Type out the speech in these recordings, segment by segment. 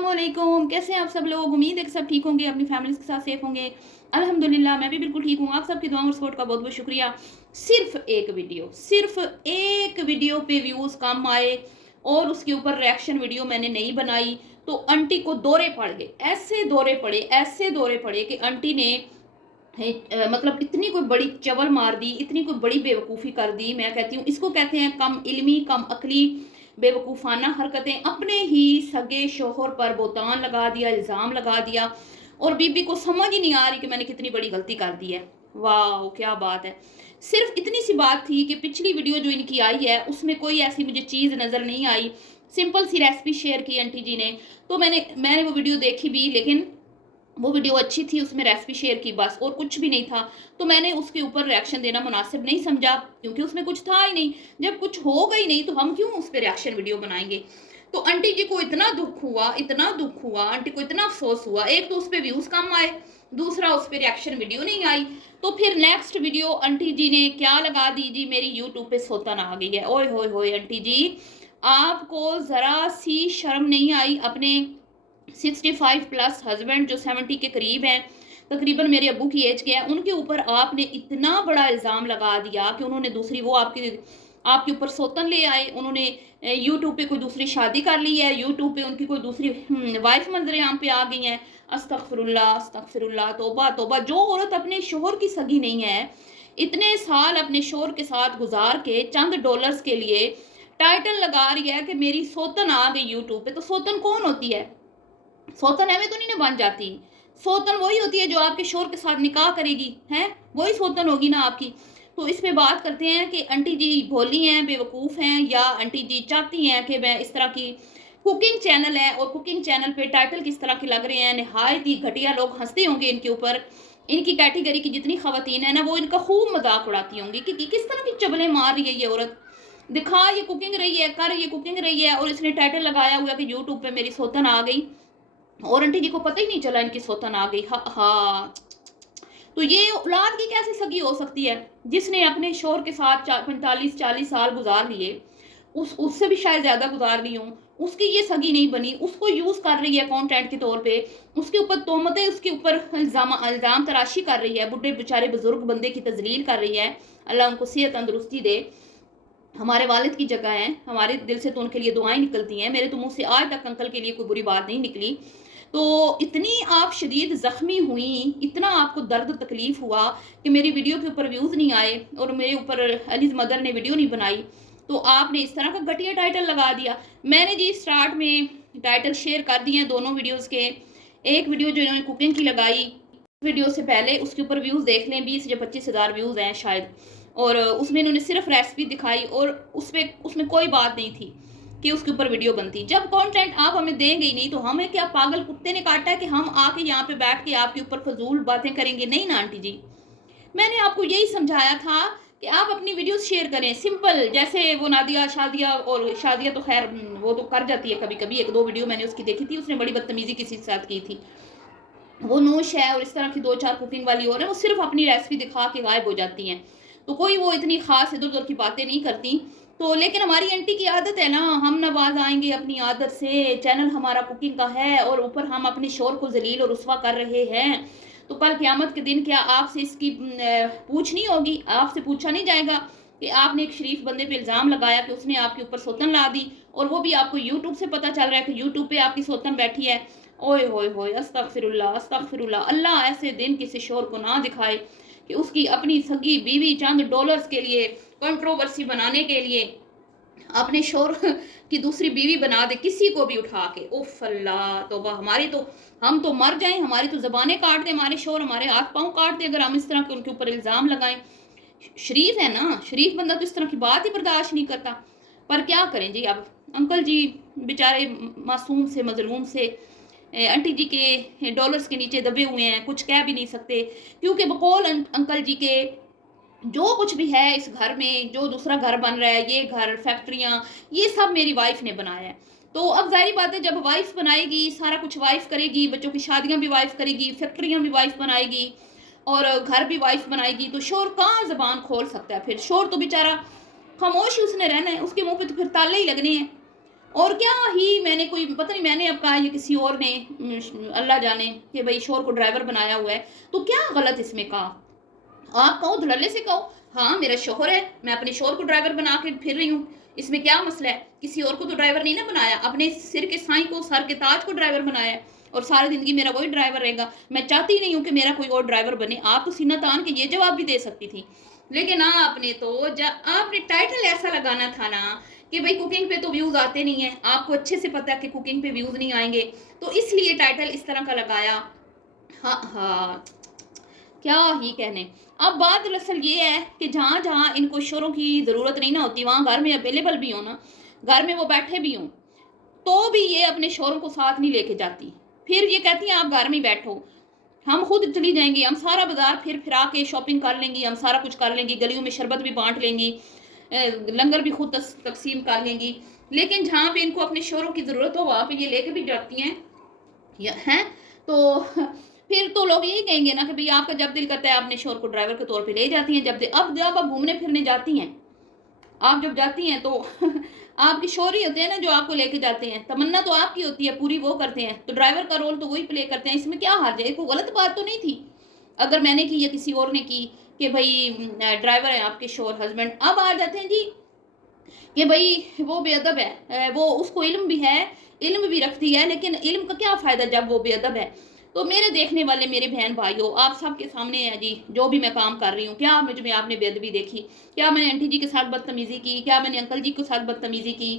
अस्सलामुअलैकुम। कैसे हैं आप सब लोग? उम्मीद है कि सब ठीक होंगे, अपनी फैमिलीज़ के साथ सेफ होंगे। अल्हम्दुलिल्लाह मैं भी बिल्कुल ठीक हूँ। आप सबकी दुआओं और सपोर्ट का बहुत-बहुत शुक्रिया। सिर्फ़ एक वीडियो पे व्यूज़ कम आए और उसके ऊपर रिएक्शन वीडियो मैंने नहीं बनाई, तो आंटी को दौरे पड़ गए। ऐसे दौरे पड़े कि आंटी ने मतलब इतनी कोई बड़ी चवल मार दी, इतनी कोई बड़ी बेवकूफ़ी कर दी। मैं कहती हूँ इसको कहते हैं कम इल्मी, कम अक्ली, बेवकूफ़ाना हरकतें। अपने ही सगे शोहर पर बोहतान लगा दिया, इल्ज़ाम लगा दिया और बीबी को समझ ही नहीं आ रही कि मैंने कितनी बड़ी गलती कर दी है। वाह! क्या बात है। सिर्फ़ इतनी सी बात थी कि पिछली वीडियो जो इनकी आई है उसमें कोई ऐसी मुझे चीज़ नज़र नहीं आई। सिंपल सी रेसिपी शेयर की आंटी जी ने, तो मैंने वो वीडियो देखी भी, लेकिन वो वीडियो अच्छी थी, उसमें रेसिपी शेयर की बस, और कुछ भी नहीं था। तो मैंने उसके ऊपर रिएक्शन देना मुनासिब नहीं समझा, क्योंकि उसमें कुछ था ही नहीं। जब कुछ होगा ही नहीं तो हम क्यों उस पे रिएक्शन वीडियो बनाएँगे। तो आंटी जी को इतना दुःख हुआ, आंटी को इतना अफ़सोस हुआ। एक तो उस पे व्यूज़ कम आए, दूसरा उस पे रिएक्शन वीडियो नहीं आई। तो फिर नेक्स्ट वीडियो आंटी जी ने क्या लगा दी जी, मेरी यूट्यूब पे सौतन आ गई है। ओए होए होए आंटी जी, आपको ज़रा-सी शर्म नहीं आई अपने 65 प्लस हस्बैंड जो 70 के करीब हैं, तकरीबन मेरे अब्बू की एज के हैं, उनके ऊपर आपने इतना बड़ा इल्ज़ाम लगा दिया कि उन्होंने दूसरी वो आपके आपके ऊपर सौतन ले आए। उन्होंने यूट्यूब पे कोई दूसरी शादी कर ली है, यूट्यूब पे उनकी कोई दूसरी वाइफ मंज़र-ए-आम पे आ गई हैं। अस्तगफिरुल्लाह, अस्तगफिरुल्लाह, तौबा तौबा। जो औरत अपने शोहर की सगी नहीं है, इतने साल अपने शोहर के साथ गुज़ार के चंद डॉलर्स के लिए टाइटल लगा रही है कि मेरी सौतन आ गई यूट्यूब पे, तो सौतन कौन होती है? सौतन एवं तो नहीं ना बन जाती। सौतन वही होती है जो आपके शोहर के साथ निकाह करेगी, हैं? वही सौतन होगी ना आपकी। तो इस पे बात करते हैं कि आंटी जी भोली हैं, बेवकूफ़ हैं, या आंटी जी चाहती हैं कि मैं इस तरह की कुकिंग चैनल है और कुकिंग चैनल पे टाइटल किस तरह के लग रहे हैं, निहायत ही घटिया, लोग हँसते होंगे इनके ऊपर। इनकी कैटेगरी की जितनी ख़वातीन है ना, वो इनका खूब मज़ाक उड़ाती होंगी कि किस तरह की चुगलें मार रही है ये औरत। दिखा ये कुकिंग रही है, कर ये कुकिंग रही है, और इसने टाइटल लगाया हुआ है कि यूट्यूब पे मेरी सौतन आ गई। और आंटी जी को पता ही नहीं चला इनकी सौतन आ गई। हाँ। तो ये औलाद की कैसे सगी हो सकती है, जिसने अपने शोहर के साथ 45-40 साल गुजार लिए, उससे भी शायद ज़्यादा गुजार ली हूँ, उसकी ये सगी नहीं बनी, उसको यूज़ कर रही है कंटेंट के तौर पे, उसके ऊपर तोहमतें, उसके ऊपर इल्ज़ाम तराशी कर रही है, बुढ़े बेचारे बुजुर्ग बंदे की तजलील कर रही है। अल्लाह उनको सेहत तंदुरुस्ती दे। हमारे वालिद की जगह हैं, हमारे दिल से तो उनके लिए दुआएं निकलती हैं। मेरे तो मुंह से आज तक अंकल के लिए कोई बुरी बात नहीं निकली। तो इतनी आप शदीद ज़ख्मी हुई, इतना आपको दर्द तकलीफ़ हुआ कि मेरी वीडियो के ऊपर व्यूज़ नहीं आए और मेरे ऊपर अलीज़ मदर ने वीडियो नहीं बनाई, तो आपने इस तरह का घटिया टाइटल लगा दिया। मैंने जी स्टार्ट में टाइटल शेयर कर दिए हैं दोनों वीडियोज़ के। एक वीडियो जो इन्होंने कुकिंग की लगाई, वीडियो से पहले उसके ऊपर व्यूज़ देख लें, 20 या 25 हज़ार व्यूज़ हैं शायद। और उसमें इन्होंने सिर्फ रेसिपी दिखाई और उसमें कोई बात नहीं थी कि उसके ऊपर वीडियो बनती। जब कंटेंट आप हमें देंगे ही नहीं तो हमें क्या पागल कुत्ते ने काटा है कि हम आके यहाँ पे बैठ के आपके ऊपर फजूल बातें करेंगे? नहीं ना आंटी जी। मैंने आपको यही समझाया था कि आप अपनी वीडियोस शेयर करें सिंपल, जैसे वो नादिया शादिया, और शादिया तो खैर वो तो कर जाती है कभी कभी। एक दो वीडियो मैंने उसकी देखी थी, उसने बड़ी बदतमीजी किसी के साथ की थी। वो नूश है और इस तरह की 2-4 कुकिंग वाली और है, वो सिर्फ अपनी रेसिपी दिखा के गायब हो जाती हैं। तो कोई वो इतनी ख़ास इधर-उधर की बातें नहीं करती। तो लेकिन हमारी आंटी की आदत है ना, हम नवाज़ आएँगे अपनी आदत से, चैनल हमारा कुकिंग का है और ऊपर हम अपने शोहर को ज़लील और रुस्वा कर रहे हैं। तो कल क़यामत के दिन क्या आपसे इसकी पूछ नहीं होगी? आपसे पूछा नहीं जाएगा कि आपने एक शरीफ बंदे पे इल्ज़ाम लगाया कि उसने आपके ऊपर सौतन ला दी, और वो भी आपको यूट्यूब से पता चल रहा है कि यूट्यूब पे आपकी सौतन बैठी है। ओए होए होए! अस्तगफिरुल्लाह, अस्तगफिरुल्लाह। अल्लाह ऐसे दिन किसी शोहर को ना दिखाए कि उसकी अपनी सगी बीवी चंद डॉलर्स के लिए, कंट्रोवर्सी बनाने के लिए अपने शोहर की दूसरी बीवी बना दे, किसी को भी उठा के। उफ़ अल्लाह! तौबा! हमारी तो, हम तो मर जाएँ, हमारी तो ज़बानें काट दें हमारे शोहर, हमारे हाथ-पाँव काट दें अगर हम इस तरह के उनके ऊपर इल्ज़ाम लगाएँ। शरीफ है ना, शरीफ बंदा तो इस तरह की बात ही बर्दाश्त नहीं करता। पर क्या करें जी अब, अंकल जी बेचारे मासूम से, मज़लूम से, आंटी जी के डॉलर्स के नीचे दबे हुए हैं, कुछ कह भी नहीं सकते, क्योंकि बकौल अंकल जी के जो कुछ भी है इस घर में, जो दूसरा घर बन रहा है, ये घर, फैक्ट्रियाँ, ये सब मेरी वाइफ़ ने बनाया है। तो अब ज़ाहिर बात है, जब वाइफ़ बनाएगी, सारा कुछ वाइफ़ करेगी, बच्चों की शादियाँ भी वाइफ़ करेगी, फैक्ट्रियाँ भी वाइफ़ बनाएगी और घर भी वाइफ़ बनाएगी, तो शोहर कहाँ ज़बान खोल सकता है फिर? शोहर तो बेचारा खामोश ही उसने रहना है, उसके मुँह पे तो फिर ताले ही लगने हैं। और क्या ही मैंने कोई पता नहीं, मैंने अब कहा ये किसी और ने अल्लाह जाने कि भाई शोर को ड्राइवर बनाया हुआ है, तो क्या गलत इसमें कहा? आप कहो, धड़ल्ले से कहो, हाँ मेरा शोहर है, मैं अपने शोहर को ड्राइवर बना के फिर रही हूँ, इसमें क्या मसला है? किसी और को तो ड्राइवर नहीं ना बनाया, अपने सिर के साईं को, सर के ताज को ड्राइवर बनाया है, और सारी जिंदगी मेरा वही ड्राइवर रहेगा। मैं चाहती नहीं हूँ कि मेरा कोई और ड्राइवर बने। आप तो सीना तान के ये जवाब भी दे सकती थी, लेकिन आपने तो आपने टाइटल ऐसा लगाना था ना कि भाई कुकिंग पे तो व्यूज आते नहीं है, आपको अच्छे से पता है कि कुकिंग पे व्यूज नहीं आएंगे, तो इसलिए टाइटल इस तरह का लगाया। हाँ हाँ, क्या ही कहने। अब बात दरअसल ये है कि जहाँ जहाँ इनको शोरों की ज़रूरत नहीं ना होती, वहाँ घर में अवेलेबल भी हो ना, घर में वो बैठे भी हों, तो भी ये अपने शोरों को साथ नहीं लेके जाती। फिर ये कहती हैं आप घर में बैठो, हम खुद चली जाएंगी, हम सारा बाजार फिर फिरा के शॉपिंग कर लेंगी, हम सारा कुछ कर लेंगी, गलियों में शरबत भी बांट लेंगी, लंगर भी खुद तकसीम कर लेंगी। लेकिन जहाँ पे इनको अपने शोरों की ज़रूरत हो वहाँ पे ये लेके भी जाती हैं हैं। तो फिर तो लोग यही कहेंगे ना कि भाई आपका जब दिल करता है अपने शोर को ड्राइवर के तौर पे ले जाती हैं। जब आप घूमने फिरने जाती हैं, आप जब जाती हैं तो आपके शोर ही होते हैं ना जो आपको लेके जाते हैं, तमन्ना तो आपकी होती है, पूरी वो करते हैं, तो ड्राइवर का रोल तो वही प्ले करते हैं। इसमें क्या हर्ज है? कोई गलत बात तो नहीं थी अगर मैंने की या किसी और ने की कि भाई ड्राइवर है आपके शोर हस्बैंड। अब आ जाते हैं जी कि भाई वो बेअदब है, वो उसको इल्म भी है, इल्म भी रखती है, लेकिन इल्म का क्या फ़ायदा जब वो बेअदब है? तो मेरे देखने वाले मेरे बहन भाइयों, आप सबके सामने है जी जो भी मैं काम कर रही हूँ, क्या मुझ में आपने बेअदबी देखी? क्या मैंने आंटी जी के साथ बदतमीज़ी की? क्या मैंने अंकल जी के साथ बदतमीज़ी की?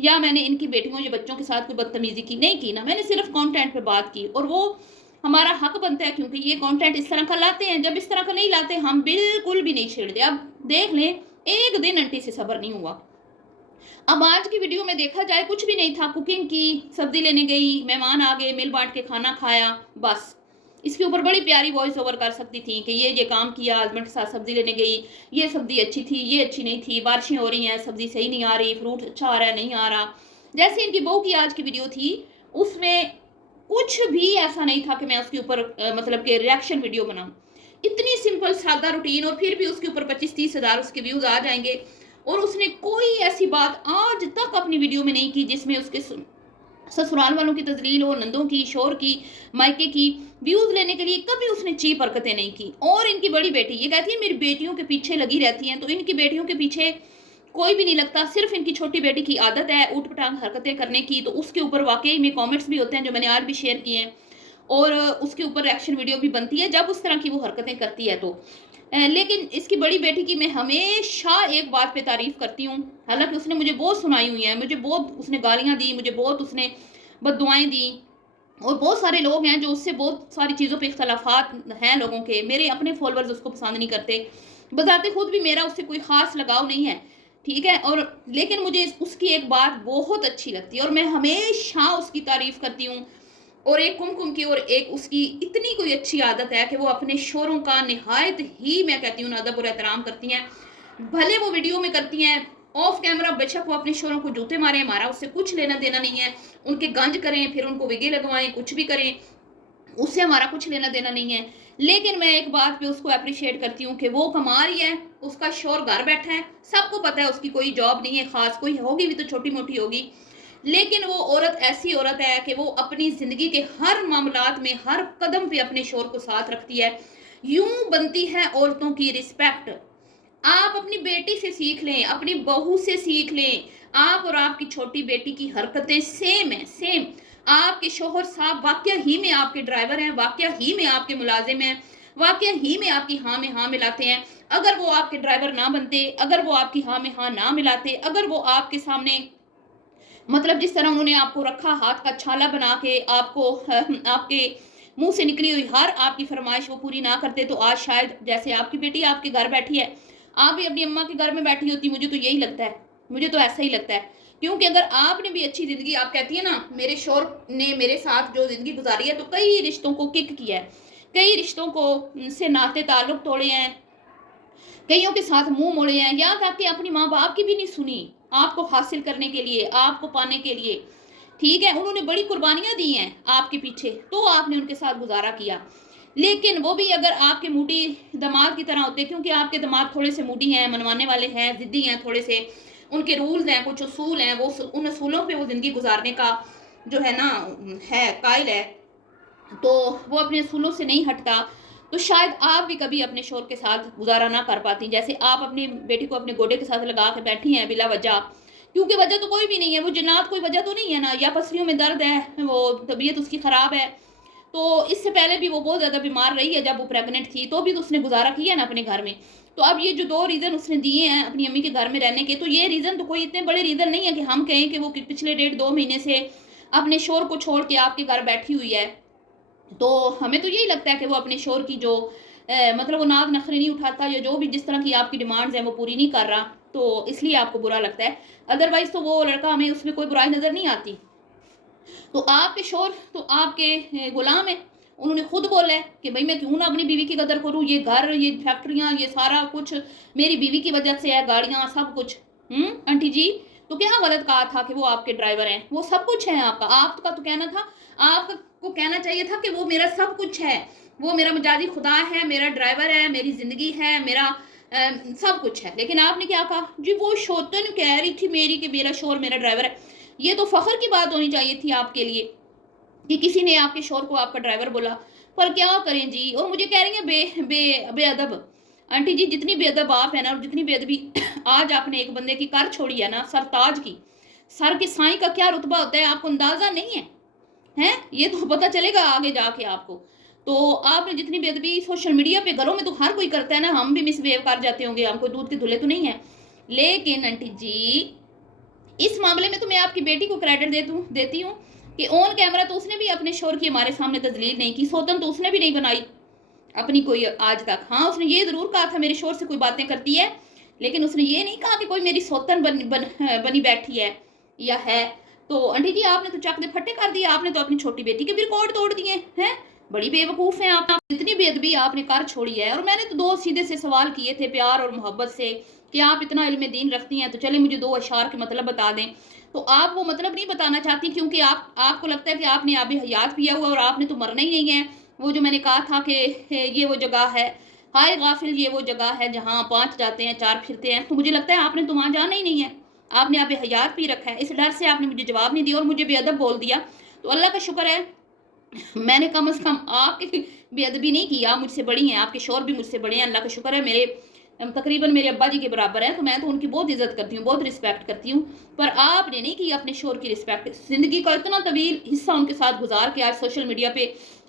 या मैंने इनकी बेटियों या बच्चों के साथ कोई बदतमीज़ी की? नहीं की ना, मैंने सिर्फ कंटेंट पे बात की, और वो हमारा हक बनता है क्योंकि ये कंटेंट इस तरह का लाते हैं। जब इस तरह का नहीं लाते हम बिल्कुल भी नहीं छेड़ते। अब देख लें, एक दिन आंटी से सब्र नहीं हुआ। अब आज की वीडियो में देखा जाए कुछ भी नहीं था, कुकिंग की, सब्जी लेने गई, मेहमान आ गए, मिल बांट के खाना खाया, बस। इसके ऊपर बड़ी प्यारी वॉइस ओवर कर सकती थी कि ये काम किया, हस्बैंड के साथ सब्जी लेने गई, ये सब्जी अच्छी थी, ये अच्छी नहीं थी, बारिशें हो रही हैं, सब्जी सही नहीं आ रही, फ्रूट अच्छा आ रहा है, नहीं आ रहा। जैसे इनकी बहू की आज की वीडियो थी, उसमें कुछ भी ऐसा नहीं था कि मैं उसके ऊपर मतलब कि रिएक्शन वीडियो बनाऊं। इतनी सिंपल सादा रूटीन, और फिर भी उसके ऊपर 25-30 हज़ार उसके व्यूज आ जाएंगे। और उसने कोई ऐसी बात आज तक अपनी वीडियो में नहीं की जिसमें उसके ससुराल वालों की तजलील हो, नंदों की, शोर की, मायके की। व्यूज लेने के लिए कभी उसने चीप हरकतें नहीं की। और इनकी बड़ी बेटी ये कहती है मेरी बेटियों के पीछे लगी रहती हैं, तो इनकी बेटियों के पीछे कोई भी नहीं लगता, सिर्फ इनकी छोटी बेटी की आदत है ऊट पटांग हरकतें करने की। तो उसके ऊपर वाकई में कमेंट्स भी होते हैं जो मैंने आज भी शेयर किए हैं, और उसके ऊपर रिएक्शन वीडियो भी बनती है जब उस तरह की वो हरकतें करती है। तो लेकिन इसकी बड़ी बेटी की मैं हमेशा एक बात पे तारीफ करती हूँ, हालांकि उसने मुझे बहुत सुनाई हुई है, मुझे बहुत उसने गालियाँ दी, मुझे बहुत उसने बददुआएं दी, और बहुत सारे लोग हैं जो उससे बहुत सारी चीज़ों पे इख्तलाफात हैं लोगों के। मेरे अपने फॉलोअर्स उसको पसंद नहीं करते, बताते खुद भी मेरा उससे कोई ख़ास लगाव नहीं है, ठीक है। और लेकिन मुझे उसकी एक बात बहुत अच्छी लगती है और मैं हमेशा उसकी तारीफ़ करती हूँ। और एक कुमकुम की, और एक उसकी इतनी कोई अच्छी आदत है कि वो अपने शोरों का निहायत ही, मैं कहती हूँ, अदब और एहतराम करती हैं। भले वो वीडियो में करती हैं, ऑफ कैमरा बेशक वो अपने शोरों को जूते मारे, हमारा उससे कुछ लेना देना नहीं है। उनके गंज करें, फिर उनको विगे लगवाएं, कुछ भी करें, उससे हमारा कुछ लेना देना नहीं है। लेकिन मैं एक बात पे उसको अप्रिशिएट करती हूँ कि वो कमा रही है, उसका शोर घर बैठा है, सबको पता है उसकी कोई जॉब नहीं है खास, कोई होगी भी तो छोटी मोटी होगी। लेकिन वो औरत ऐसी औरत है कि वो अपनी जिंदगी के हर मामलात में, हर कदम पे अपने शोर को साथ रखती है। यूं बनती है औरतों की रिस्पेक्ट। आप अपनी बेटी से सीख लें, अपनी बहू से सीख लें। आप और आपकी छोटी बेटी की हरकतें सेम है, सेम। आपके शोहर साहब वाकया ही में आपके ड्राइवर हैं, वाकया ही में आपके मुलाजिम हैं, वाकया ही में आपकी हाँ में हाँ मिलाते हैं। अगर वो आपके ड्राइवर ना बनते, अगर वो आपकी हाँ में हाँ ना मिलाते, अगर वो आपके सामने मतलब जिस तरह उन्होंने आपको रखा, हाथ का छाला बना के आपको आपके मुंह से निकली हुई हर आपकी फरमाइश वो पूरी ना करते, तो आज शायद जैसे आपकी बेटी आपके घर बैठी है, आप भी अपनी अम्मा के घर में बैठी होती। मुझे तो यही लगता है, मुझे तो ऐसा ही लगता है। क्योंकि अगर आपने भी अच्छी जिंदगी, आप कहती है ना मेरे शोर ने मेरे साथ जो जिंदगी गुजारी है, तो कई रिश्तों को किक किया है, कई रिश्तों को से नाते ताल्लुक तोड़े हैं, कईयों के साथ मुंह मोड़े हैं, यहाँ तक कि अपनी माँ बाप की भी नहीं सुनी आपको हासिल करने के लिए, आपको पाने के लिए, ठीक है। उन्होंने बड़ी कुर्बानियां दी हैं आपके पीछे, तो आपने उनके साथ गुजारा किया। लेकिन वो भी अगर आपके मूडी दामाद की तरह होते, क्योंकि आपके दामाद थोड़े से मूडी हैं, मनवाने वाले हैं, जिद्दी हैं थोड़े से, ان کے رولز ہیں, کچھ اصول ہیں, وہ ان اصولوں پہ وہ زندگی گزارنے کا جو ہے نا ہے قائل ہے, تو وہ اپنے اصولوں سے نہیں ہٹتا, تو شاید آپ بھی کبھی اپنے شوہر کے ساتھ گزارا نہ کر پاتی. جیسے آپ اپنی بیٹی کو اپنے گوڈے کے ساتھ لگا کے بیٹھی ہیں بلا وجہ, کیونکہ وجہ تو کوئی بھی نہیں ہے, وہ جنات کوئی وجہ تو نہیں ہے نا, یا پسلیوں میں درد ہے, وہ طبیعت اس کی خراب ہے. تو اس سے پہلے بھی وہ بہت زیادہ بیمار رہی ہے, جب وہ پریگننٹ تھی تو بھی تو اس نے گزارا کیا نا اپنے گھر میں. تو اب یہ جو 2 ریزن اس نے دیے ہیں اپنی امی کے گھر میں رہنے کے, تو یہ ریزن تو کوئی اتنے بڑے ریزن نہیں ہے کہ ہم کہیں کہ وہ پچھلے 1.5-2 مہینے سے اپنے شوہر کو چھوڑ کے آپ کے گھر بیٹھی ہوئی ہے. تو ہمیں تو یہی لگتا ہے کہ وہ اپنے شوہر کی جو مطلب وہ ناز نخری نہیں اٹھاتا, یا جو بھی جس طرح کی آپ کی ڈیمانڈز ہیں وہ پوری نہیں کر رہا, تو اس لیے آپ کو برا لگتا ہے. ادروائز تو وہ لڑکا ہمیں اس میں کوئی برائی نظر نہیں آتی. تو آپ کے شوہر تو آپ کے غلام ہیں, انہوں نے خود بولا ہے کہ بھائی میں کیوں نہ اپنی بیوی کی قدر کروں, یہ گھر, یہ فیکٹریاں, یہ سارا کچھ میری بیوی کی وجہ سے ہے, گاڑیاں, سب کچھ. آنٹی جی تو کیا غلط کہا تھا کہ وہ آپ کے ڈرائیور ہیں, وہ سب کچھ ہے آپ کا. آپ کا تو کہنا تھا, آپ کو کہنا چاہیے تھا کہ وہ میرا سب کچھ ہے, وہ میرا مجازی خدا ہے, میرا ڈرائیور ہے, میری زندگی ہے, میرا سب کچھ ہے. لیکن آپ نے کیا کہا جی, وہ شوتن کہہ رہی تھی میری کہ میرا شوہر میرا ڈرائیور ہے. یہ تو فخر کی بات ہونی چاہیے تھی آپ کے لیے کہ کسی نے آپ کے شوہر کو آپ کا ڈرائیور بولا. پر کیا کریں جی, اور مجھے کہہ رہی ہیں بے ادب. آنٹی جی جتنی بے ادب آپ ہیں نا, اور جتنی بے ادبی آج آپ نے ایک بندے کی کر چھوڑی ہے نا, سرتاج کی, سر کے سائیں کا کیا رتبہ ہوتا ہے آپ کو اندازہ نہیں ہے, یہ تو پتہ چلے گا آگے جا کے آپ کو. تو آپ نے جتنی بے ادبی سوشل میڈیا پہ, گھروں میں تو ہر کوئی کرتا ہے نا, ہم بھی مس بیہیو کر جاتے ہوں گے, ہم کوئی دودھ کے دھلے تو نہیں ہیں. لیکن آنٹی جی اس معاملے میں تو میں آپ کی بیٹی کو کریڈٹ دیتی ہوں کہ آن کیمرہ تو اس نے بھی اپنے شوہر کی ہمارے سامنے تذلیل نہیں کی, سوتن تو اس نے بھی نہیں بنائی اپنی کوئی آج تک. ہاں اس نے یہ ضرور کہا تھا میرے شوہر سے کوئی باتیں کرتی ہے, لیکن اس نے یہ نہیں کہا کہ کوئی میری سوتن بنی بیٹھی ہے یا ہے. تو آنٹی جی آپ نے تو چک دے پھٹے کر دیا, آپ نے تو اپنی چھوٹی بیٹی کے بھی ریکارڈ توڑ دیے ہیں, بڑی بے وقوف ہیں آپ. اتنی بے ادبی آپ نے کر چھوڑی ہے. اور میں نے تو 2 سیدھے سے سوال کیے تھے پیار اور محبت سے کہ آپ اتنا علم دین رکھتی ہیں, تو چلے مجھے 2 اشعار کے مطلب بتا دیں. تو آپ وہ مطلب نہیں بتانا چاہتی کیونکہ آپ کو لگتا ہے کہ آپ نے آب حیات پیا ہوا اور آپ نے تو مرنا ہی نہیں ہے. وہ جو میں نے کہا تھا کہ یہ وہ جگہ ہے, ہائے غافل, یہ وہ جگہ ہے جہاں 5 جاتے ہیں 4 پھرتے ہیں, تو مجھے لگتا ہے آپ نے تو وہاں جانا ہی نہیں ہے, آپ نے آب حیات پی رکھا ہے. اس ڈر سے آپ نے مجھے جواب نہیں دیا اور مجھے بے ادب بول دیا. تو اللہ کا شکر ہے میں نے کم از کم آپ کی بے ادبی نہیں کی, آپ مجھ سے بڑی ہیں, آپ کے شوہر بھی مجھ سے بڑے ہیں, اللہ کا شکر ہے میرے تقریباً میرے ابا جی کے برابر ہے, تو میں تو ان کی بہت عزت کرتی ہوں, بہت رسپیکٹ کرتی ہوں. پر آپ نے نہیں کی اپنے شوہر کی رسپیکٹ. زندگی کا اتنا طویل حصہ ان کے ساتھ گزار کے آج سوشل میڈیا پہ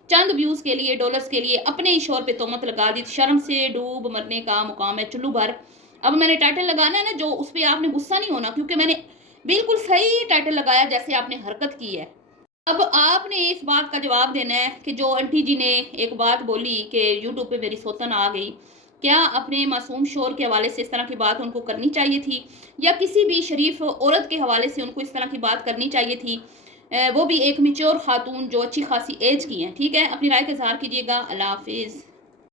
چند ویوز کے لیے, ڈالرز کے لیے اپنے ہی شوہر پہ تہمت لگا دی. شرم سے ڈوب مرنے کا مقام ہے چلو بھر. اب میں نے ٹائٹل لگانا ہے نا جو, اس پہ آپ نے غصہ نہیں ہونا, کیونکہ میں نے بالکل صحیح ٹائٹل لگایا جیسے آپ نے حرکت کی ہے. اب آپ نے اس بات کا جواب دینا ہے کہ جو آنٹی جی نے ایک بات بولی کہ یوٹیوب پہ میری سوتن آ گئی, کیا اپنے معصوم شوہر کے حوالے سے اس طرح کی بات ان کو کرنی چاہیے تھی, یا کسی بھی شریف عورت کے حوالے سے ان کو اس طرح کی بات کرنی چاہیے تھی, وہ بھی ایک میچور خاتون جو اچھی خاصی ایج کی ہیں. ٹھیک ہے, اپنی رائے کا اظہار کیجیے گا. اللہ حافظ.